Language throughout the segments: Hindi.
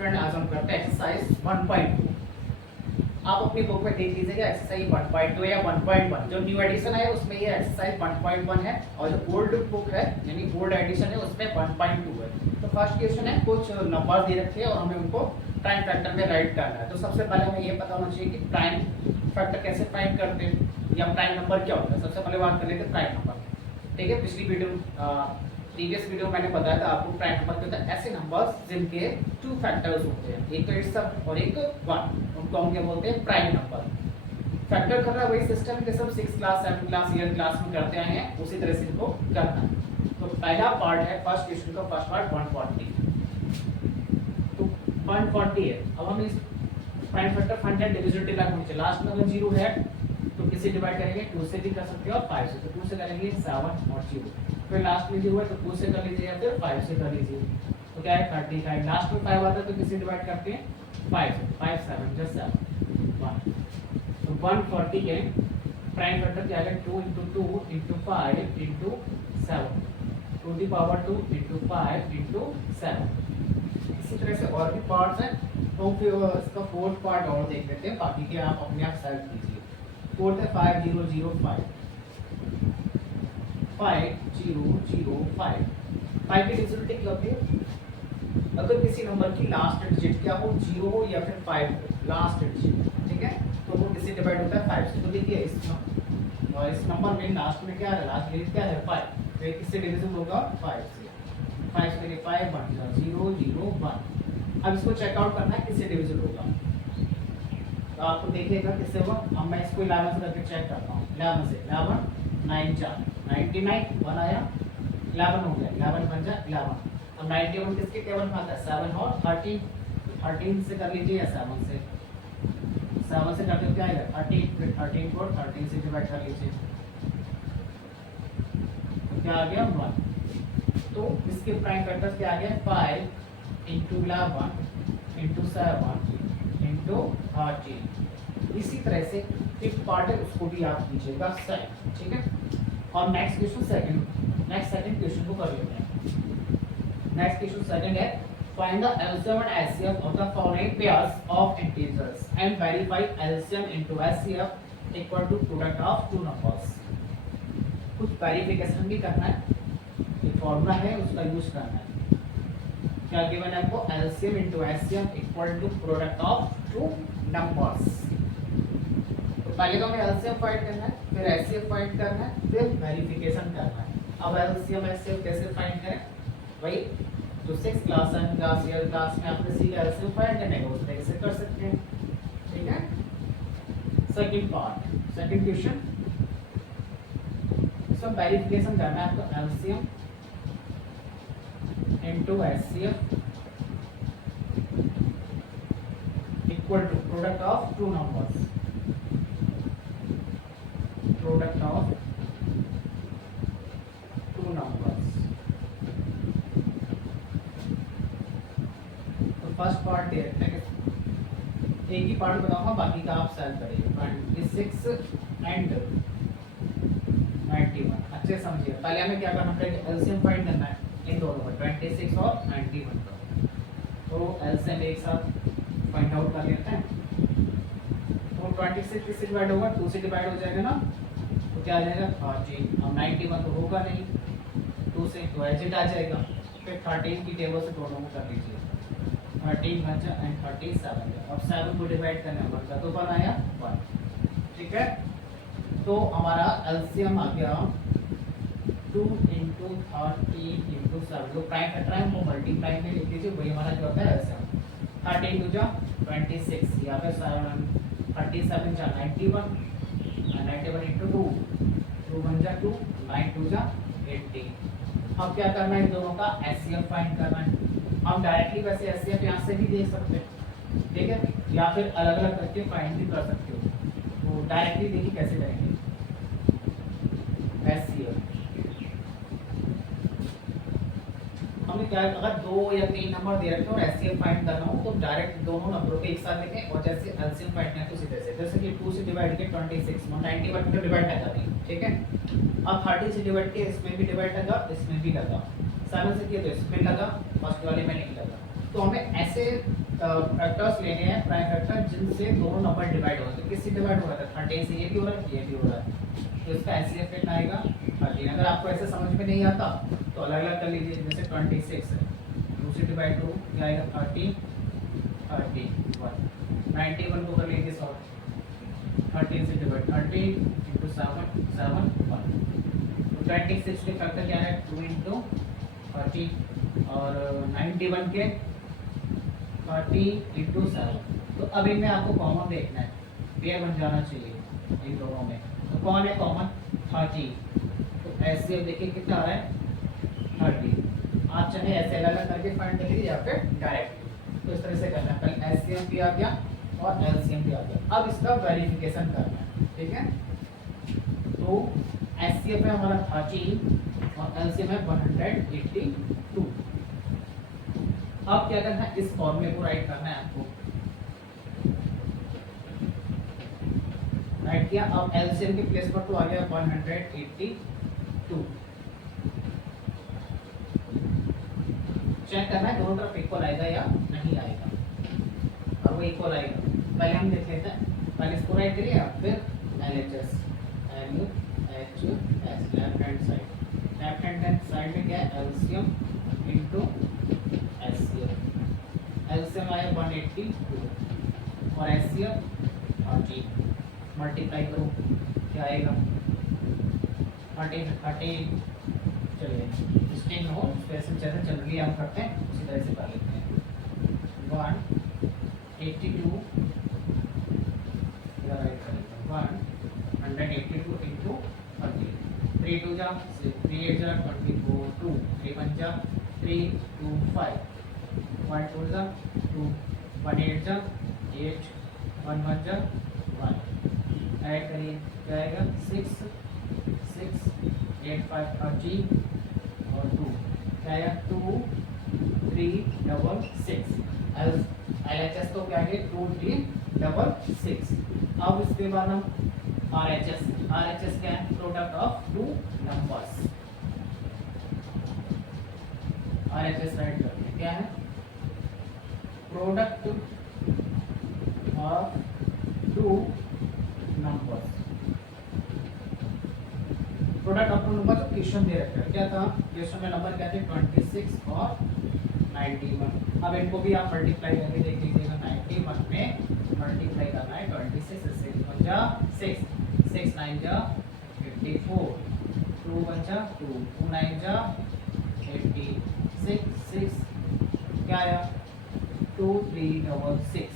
स्टूडेंट आज हम करते हैं एक्सरसाइज 1.2। आप अपनी बुक में देख लीजिएगा एक्सरसाइज 1.2 या 1.1 जो न्यू एडिशन है उसमें ये एक्सरसाइज 1.1 है और जो ओल्ड बुक है यानी ओल्ड एडिशन है उसमें 1.2 है। तो फर्स्ट क्वेश्चन है, कुछ नंबर दे रखे हैं और हमें उनको प्राइम फैक्टर में राइट करना है। तो सबसे पहले हमें ये पता होना चाहिए कि प्राइम फैक्टर कैसे फाइंड करते हैं या प्राइम नंबर क्या होता है। सबसे पहले बात कर लेते हैं प्राइम नंबर। ठीक है, प्रीवियस वीडियो मैंने बताया था आपको प्राइम नंबर क्या होता है। ऐसे नंबर्स जिनके टू फैक्टर्स होते हैं, एक तो इट्स और एक 1, उनको हम क्या बोलते हैं प्राइम नंबर। फैक्टर करना वही सिस्टम के सब 6 क्लास 7 क्लास ईयर क्लास में करते आए हैं, उसी तरह से इनको करना है। तो पहला पार्ट है फर्स्ट क्वेश्चन का फर्स्ट पार्ट 140। तो 140 है। अब हम इस प्राइम फैक्टर फाइंड करना डिविजिबिलिटी का होना चाहिए। लास्ट में अगर 0 है तो किससे डिवाइड करेंगे, 2 से भी कर सकते हो और 5 से। तो 2 से करेंगे 7 और 0, फिर लास्ट में 0 है तो 2 से कर लीजिए या फिर 5 से कर लीजिए। तो क्या है 35, लास्ट में 5 आता है तो किससे डिवाइड करते हैं 5 से। 5 7 just 7 1। तो 140 के प्राइम फैक्टर क्या है 2 × 2 × 5 × 7 टू द पावर 2 × 5 × 7। इसी तरह से और भी पार्ट्स हैं, तो फिर इसका फोर्थ पार्ट और देख लेते हैं, बाकी के आप अपने आप सॉल्व कीजिए। फोर्थ है 5005 5005। 5 की डिविजिबिलिटी क्या होती है, अगर किसी नंबर की लास्ट डिजिट क्या हो 0 हो या फिर 5 हो लास्ट डिजिट, ठीक है, तो वो किससे डिवाइड होता है 5 से। तो देखिए इस नंबर में लास्ट में क्या है, लास्ट डिजिट क्या है 5, तो ये किससे डिविजिबल होगा 5 से। 5 से 5 1 0 0 1। अब इसको चेकआउट करना है किससे डिविजिबल होगा, तो आपको देखिएगा किससे होगा। अब मैं इसको 11 से करके चेक करता हूँ। 11 से 11 9 4 99 1 आया 11 हो गया, 11 बन जा 11। अब 91 किसके टेबल में आता है 7 और 13। 13 से कर लीजिए या 7 से। 7 से करते क्या आएगा 13, फिर 13 को 13 से डिवाइड कर लीजिए तो क्या आ गया 1। तो इसके प्राइम फैक्टर्स क्या आ गया 5 × 11 × 7 × 13। इसी तरह से फिफ्थ पार्ट है उसको भी आप कीजिएगा सेकंड, ठीक है। और नेक्स्ट क्वेश्चन सेकंड क्वेश्चन को कर लेते हैं। नेक्स्ट क्वेश्चन सेकंड है find the LCM and HCF of the following pairs of integers and verify LCM into HCF equal to product of two numbers. कुछ वेरिफिकेशन भी करना है, ये फॉर्मूला है उसका यूज करना है। क्या गिवन है आपको, LCM into HCM equal to product of two numbers. तो पहले तो हमें एलसीएम फाइंड करना है, फिर एचसीएफ फाइंड करना है, फिर वेरिफिकेशन करना है। अब एलसीएम एचसीएफ कैसे फाइंड करें, वही तो 6 क्लास 7 क्लास ईयर क्लास में आपने सीखा एलसीएम फाइंड करने का, उस तरीके से कर सकते हैं, ठीक है। सेकंड पार्ट सेकंड क्वेश्चन, इसमें वेरिफिकेशन करना है आपको LCM into HCF equal to product of two numbers. Product of two numbers. तो फर्स्ट पार्ट दे रखते हैं, एक ही पार्ट बताऊंगा बाकी का आप सॉल्व करिए। 26 एंड 91 अच्छे समझिए। पहले हमें क्या करना पड़ेगा, एलसीएम फाइंड करना है इन दोनों का 26 और 91 का। तो एलसीएम एक साथ फाइंड आउट कर लेते हैं। तो 26 किससे डिवाइड होगा 2 से डिवाइड हो जाएगा ना, तो क्या आ जाएगा 13। अब 91 तो होगा नहीं 2 से, तो एजिट आ जाएगा। फिर 13 की टेबल से दोनों को कर लीजिए 13 बचा एंड 37। अब 7 को डिवाइड करना बचा तो 1 आया 1, ठीक है। तो हमारा एलसीएम आ गया 2 × 13 × 7। जो प्राइम फैक्टर है वो मल्टीप्लाई में लिख लीजिए, वही हमारा जो होता है एलसीएम। 13 2 जा 26 या फिर 37 जा 91 91 × 2 2 1 जा 2 9 2 जा 80। अब क्या करना है, इन दोनों का एचसीएफ फाइंड करना है। हम डायरेक्टली वैसे एचसीएफ यहाँ से भी देख सकते हैं, ठीक है, या फिर अलग अलग करके फाइंड भी कर सकते हो। तो डायरेक्टली देखिए कैसे करेंगे एचसीएफ। हमने क्या, अगर 2 या 3 नंबर दे रखे हो और एचसीएफ फाइंड करना हो तो डायरेक्ट दोनों नंबरों को एक साथ लिखें, और जैसे एलसीएम फाइंड करना है तो सीधे से, जैसे कि 2 से डिवाइड के 26 91 में डिवाइड लगा दी, ठीक है। अब 30 से डिवाइड के इसमें भी डिवाइड लगा, इसमें भी लगा, 7 से किया तो इसमें लगा, फर्स्ट वाले में नहीं लगा। तो हमें ऐसे फैक्टर्स लेने हैं, प्राइम फैक्टर जिनसे दोनों नंबर डिवाइड हो रहे हैं। तो किससे डिवाइड हो रहा है? 13 से ये भी हो रहा है, ये भी हो रहा है, तो इसका एचसीएफ कितना आएगा? 13। अगर आपको ऐसे समझ में नहीं आता तो अलग अलग कर लीजिए, जैसे 26 है, 2 से डिवाइड करो, क्या आएगा? 30, 31, 91 को कर लीजिए सॉल्व, 13 से डिवाइड, 30 इंटू 7, 7, 1, तो 26 के फैक्टर क्या है? 2 इंटू 30, और 91 के 30 इंटू 7। तो अब इनमें आपको कॉमन देखना है, पेयर बन जाना चाहिए इन दोनों में। तो कौन है कॉमन? 30। तो ऐसे देखिए कितना आ रहा है? 30। आप चाहे ऐसे अलग अलग करके फाइंड कर लीजिए या फिर डायरेक्टली, तो इस तरह से करना है। पहले एचसीएफ भी आ गया और एलसीएम भी आ गया, अब इसका वेरिफिकेशन करना है, ठीक है। तो एचसीएफ है हमारा 30 और एलसीएम है 182। अब क्या करना है? इस फॉर्मूले को राइट करना है आपको, राइट किया। अब एलसीएम के प्लेस पर तो आ गया 182। चेक करना है दोनों तरफ इक्वल आएगा या नहीं आएगा, और वो इक्वल आएगा। पहले हम देख लेते हैं, पहले इसको राइट करिए आप, फिर LHS, LHS left hand side में क्या है? LCM into HCF. एलसीएम आया 182 और एचसीएफ 30, मल्टीप्लाई करो, क्या आएगा? 30। चलिए स्टेज हो, वैसे जैसे जनरली हम करते हैं उसी तरह से कर लेते हैं। 182 182 इंटू 30, 3 2 जा 3 8 जा 24, 2 3 1 जा 3 2 5, 1 2 जा 2, 1 8 जा 8, 1 1 जा 1, ऐड करिए, क्या आएगा? 6 6 8 5 30 और 2, क्या आएगा? 2 3 डबल 6। एलएचएस तो क्या है? 2 3 डबल 6। अब इसके बाद हम आरएचएस क्या है? Product of two numbers. RHS write करते हैं, क्या है? Product of two numbers. Product of two number जो क्वेश्चन दे रखा है, क्या था क्वेश्चन में? नंबर क्या थे? 26 और 91। अब इनको भी आप मल्टीप्लाई करके देख लीजिएगा। 91 में मल्टीप्लाई करना है 26 से, 6 1 जा 6, 6 9 जा 54, 2 1 जा 2, 2 9 जा 86, 6 क्या आया? 2 3 डबल 6।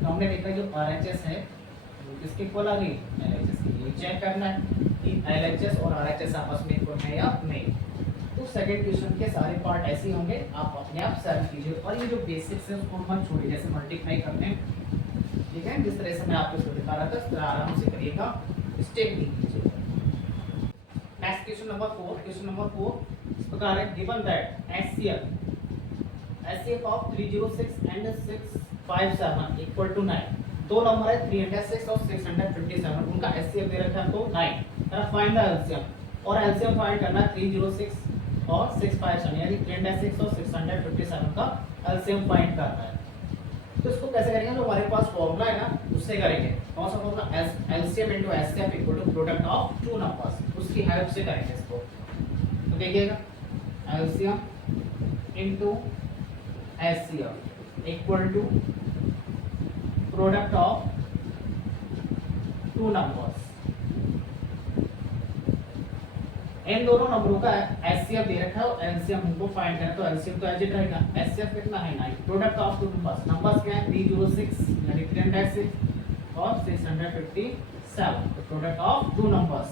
तो हमने देखा जो आरएचएस है वो किसके इक्वल आ गई? एलएचएस की। ये चेक करना है कि एलएचएस और आरएचएस आपस में इक्वल है या नहीं। तो सेकंड क्वेश्चन के सारे पार्ट ऐसे ही होंगे, आप अपने आप सॉल्व कीजिए, और ये जो बेसिक्स है उसको मत छोड़िए, जैसे मल्टीप्लाई करने, ठीक है, जिस तरह से मैं आपको इसको दिखा रहा था, इस तरह आराम से करिएगा, स्टेप नहीं कीजिएगा। Next question number 4, question number 4 इस प्रकार है, given that HCF of 306 and 657 equal to 9। दो नंबर है 306 और 657, उनका एचसीएफ दे रखा है हमको 9। फाइंड द एलसीएम, और एलसीएम फाइंड करना है 306 और 657, यानी 306 और 657 का एलसीएम फाइंड करना है। तो इसको कैसे करेंगे? जो हमारे पास फॉर्मूला है ना उससे करेंगे। कौन सा formula? LCM into HCF equal to product of two numbers, उसकी हेल्प से करेंगे इसको। तो देखिएगा, LCM into HCF equal to product of two numbers. इन दोनों नंबरों का एचसीएफ दे रखा है और एलसीएम हमको फाइंड करना है, तो एलसीएम तो एज इट रहेगा। एचसीएफ कितना है? 9। Product of two numbers, numbers क्या है? 306 यानी 306 और 657, तो product of two numbers.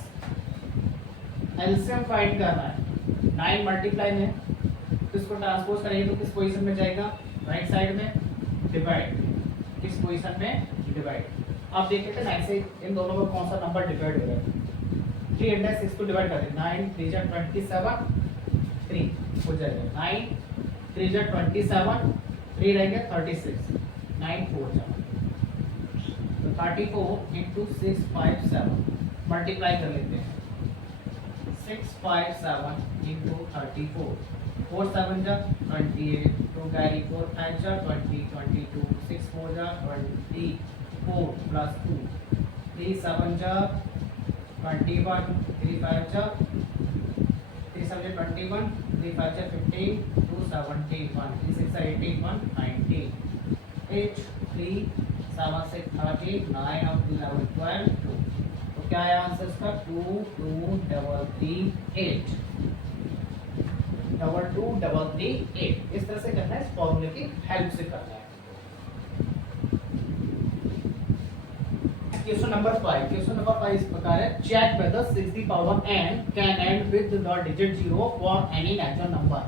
LCM find करना है, 9 मल्टीप्लाई में, तो इसको ट्रांसपोज करेंगे तो किस पोजीशन में जाएगा? राइट साइड में, डिवाइड, किस पोजीशन में? डिवाइड। आप देखते थे 9 से इन दोनों को कौन सा नंबर डिवाइड हो रहा है? 3 इंडेक्स 6 को डिवाइड कर दें, 9 3 जा 27, 3 हो जाएगा, 9 3 जा 27, 3 रहेंगे 36, 9 4 जा, तो 34 इंटू 657 मल्टीप्लाई कर लेते हैं, 657 इंटू 34, 4 7 जा 28, 2 carry 4 5 जा 20, 22, 6 4 जा 24 plus 2, 3 7 जा 21, 3 5 जा 3 7 जा 21, 3 5 जा 15, 2 71, 3 6 जा 81, 19, 8 3 7 6 13, 9 और 11 12, 2। तो क्या है आंसर इसका 2 2 3 3 8 डबल 2 डबल 3 8। इस तरह से करना है, इस फॉर्मूले की हेल्प से करना है। क्वेश्चन नंबर 5, क्वेश्चन नंबर 5 इस प्रकार है, check whether 6 the power n can end with the digit 0 for any natural number.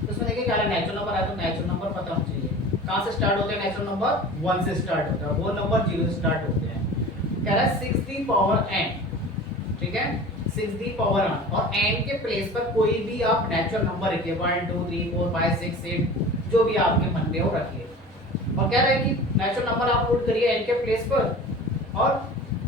तो इसमें देखिए क्या है, नेचुरल नंबर है तो नेचुरल नंबर पता होना चाहिए। कहां से स्टार्ट होते हैं नेचुरल नंबर? 1 से स्टार्ट होता है, वो नंबर 0 से स्टार्ट होते हैं। कह रहा है 6 द पावर n, ठीक है, 6 दी पावर n, और n के प्लेस पर कोई भी आप नेचुरल नंबर रखिए, 1 2 3 4 5 6 8 जो भी आपके मन में हो रखिए। और कह रहा है कि नेचुरल नंबर आप पुट करिए n के प्लेस पर और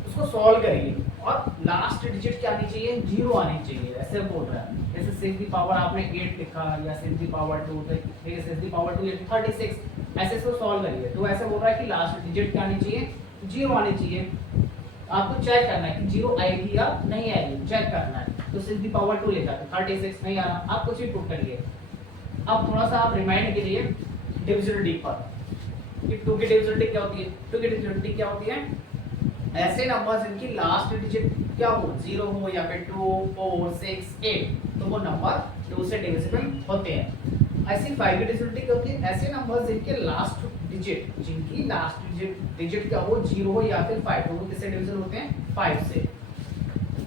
उसको सॉल्व करिए, और लास्ट डिजिट क्या आनी चाहिए? 0 आनी चाहिए, ऐसे बोल रहा है। जैसे 6 दी पावर आपने 8 लिखा या 6 दी पावर 2, तो 6 दी पावर 2 36, ऐसे इसको सॉल्व करिए। तो ऐसे बोल रहा है कि लास्ट डिजिट क्या आनी चाहिए? 0 आनी चाहिए। आपको चेक करना है कि 0 आएगी या नहीं आएगी, चेक करना है। तो 6 दी पावर 2 लिखा तो 36 नहीं आ रहा, आप कुछ भी पुट करिए। अब थोड़ा सा आप रिमाइंड कीजिए डिविजिबिलिटी पर कि 2 की डिविजिबिलिटी क्या होती है। 2 की डिविजिबिलिटी क्या होती है? ऐसे नंबर्स इनकी लास्ट डिजिट क्या हो, 0 हो या फिर 2 4 6 8, तो वो नंबर 2 से डिविजिबल होते हैं। ऐसी 5 की डिविजिबिलिटी क्या होती है? ऐसे नंबर्स जिनके लास्ट डिजिट, जिनकी लास्ट डिजिट क्या हो, 0 हो या फिर 5 हो, वो किससे डिविजिबल होते हैं? 5 से।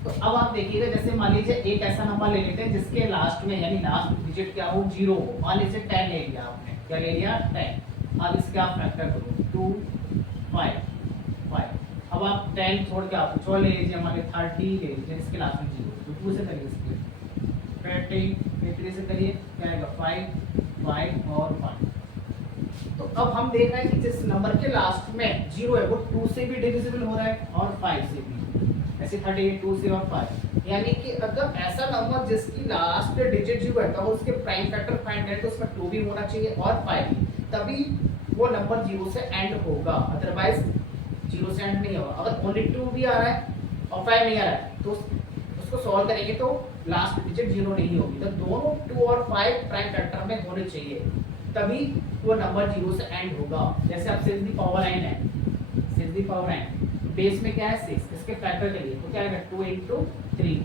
तो अब आप देखिएगा, जैसे मान लीजिए एक ऐसा नंबर ले लेते हैं जिसके लास्ट में यानी लास्ट डिजिट क्या हो, 0 हो। मान लीजिए 10 ले लिया आपने, क्या ले लिया? 10। अब इसके आप फैक्टर करो, 2 5 5। अब आप 10 छोड़ के आप कुछ और ले लीजिए, मान लीजिए 30 ले लीजिए, इसके लास्ट में 0, तो 2 से करिए इसके, 30 3 से करिए, क्या आएगा? 5 5 और 5। तो अब हम देख रहे हैं कि जिस नंबर के लास्ट में 0 है वो 2 से भी डिविजिबल हो रहा है और 5 से भी। ऐसे 38 2 से और 5, यानी कि अगर ऐसा नंबर जिसकी लास्ट डिजिट 0 है तो उसके प्राइम फैक्टर फाइंड करें तो उसमें 2 भी होना चाहिए और 5 भी, तभी वो नंबर 0 से एंड होगा, अदरवाइज 0 से एंड नहीं होगा। अगर ओनली 2 भी आ रहा है और 5 नहीं आ रहा है तो उसको सॉल्व करेंगे तो लास्ट डिजिट 0 नहीं होगी। तो दोनों 2 और 5 प्राइम फैक्टर में होने चाहिए, तभी वो नंबर 0 से एंड होगा। जैसे अब 6 दी पावर n है, 6 दी पावर n बेस में क्या है? 6, इसके फैक्टर करिए तो क्या आएगा? 2 into 3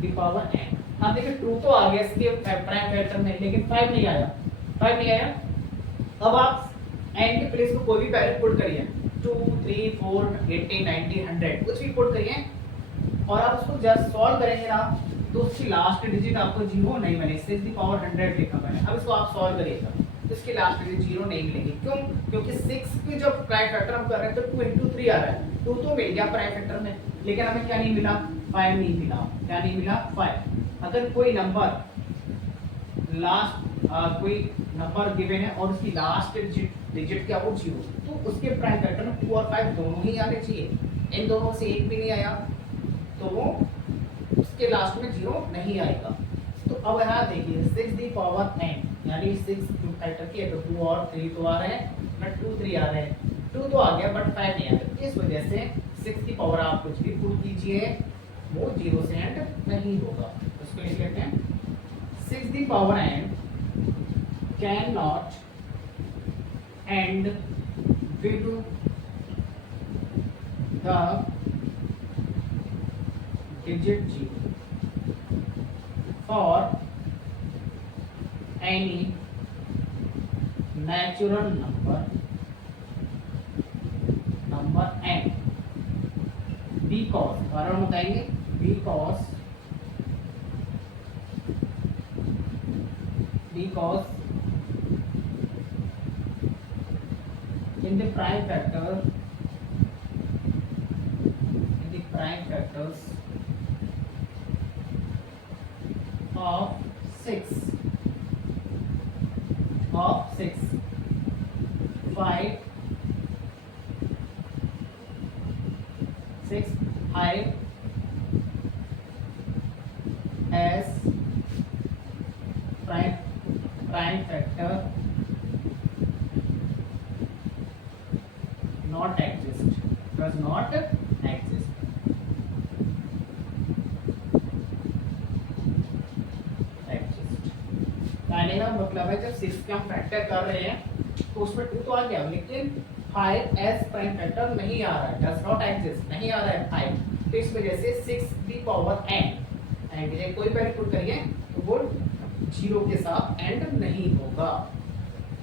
दी पावर n। अब देखिए 2 तो आ गया इसके प्राइम फैक्टर में, लेकिन 5 नहीं आया, 5 नहीं आया। अब आप n के प्लेस में कोई भी वैल्यू पुट करिए, 2 3 4 80 90 100 कुछ भी पुट करिए, और आप उसको जस्ट सॉल्व करेंगे ना तो उसकी लास्ट डिजिट आपको 0 नहीं मिलेगी। 6 दी पावर 100 लिखा मैंने, अब इसको आप सॉल्व करिएगा तो इसकी लास्ट डिजिट 0 नहीं मिलेगी। क्यों? क्योंकि 6 की जब प्राइम फैक्टर हम कर रहे हैं तो 2 into 3 आ रहा है, 2 तो मिल गया प्राइम फैक्टर में, लेकिन हमें क्या नहीं मिला? 5 नहीं मिला। क्या नहीं मिला? 5। अगर कोई नंबर लास्ट कोई नंबर गिवन है और उसकी लास्ट डिजिट क्या हो, 0, तो उसके प्राइम फैक्टर में 2 और 5 दोनों ही आने चाहिए। इन दोनों से एक भी नहीं आया तो वो उसके लास्ट में 0 नहीं आएगा। तो अब यहाँ देखिए 6 दी पावर n यानी 6 फैक्टर किया तो 2 और 3 तो आ रहे हैं, बट 2 3 आ रहे हैं, 2 तो आ गया बट 5 नहीं आ रहा। इस वजह से 6 की पावर आप कुछ भी पुट कीजिए वो 0 से एंड नहीं होगा। तो इसको लिख लेते हैं 6 the power n can not and with the digit 0 for any natural number n, because कारण बताएंगे, because in the prime factors of 6 5 6 5 as prime not exist, does not exist. कहने का मतलब है जब 6 के हम फैक्टर कर रहे हैं तो उसमें 2 तो आ गया, लेकिन 5 एज प्राइम फैक्टर नहीं आ रहा है, डज नॉट एग्जिस्ट, नहीं आ रहा है 5। तो इस वजह से 6 की पावर n एंड ये कोई वैल्यू पुट करिए तो वो 0 के साथ एंड नहीं होगा।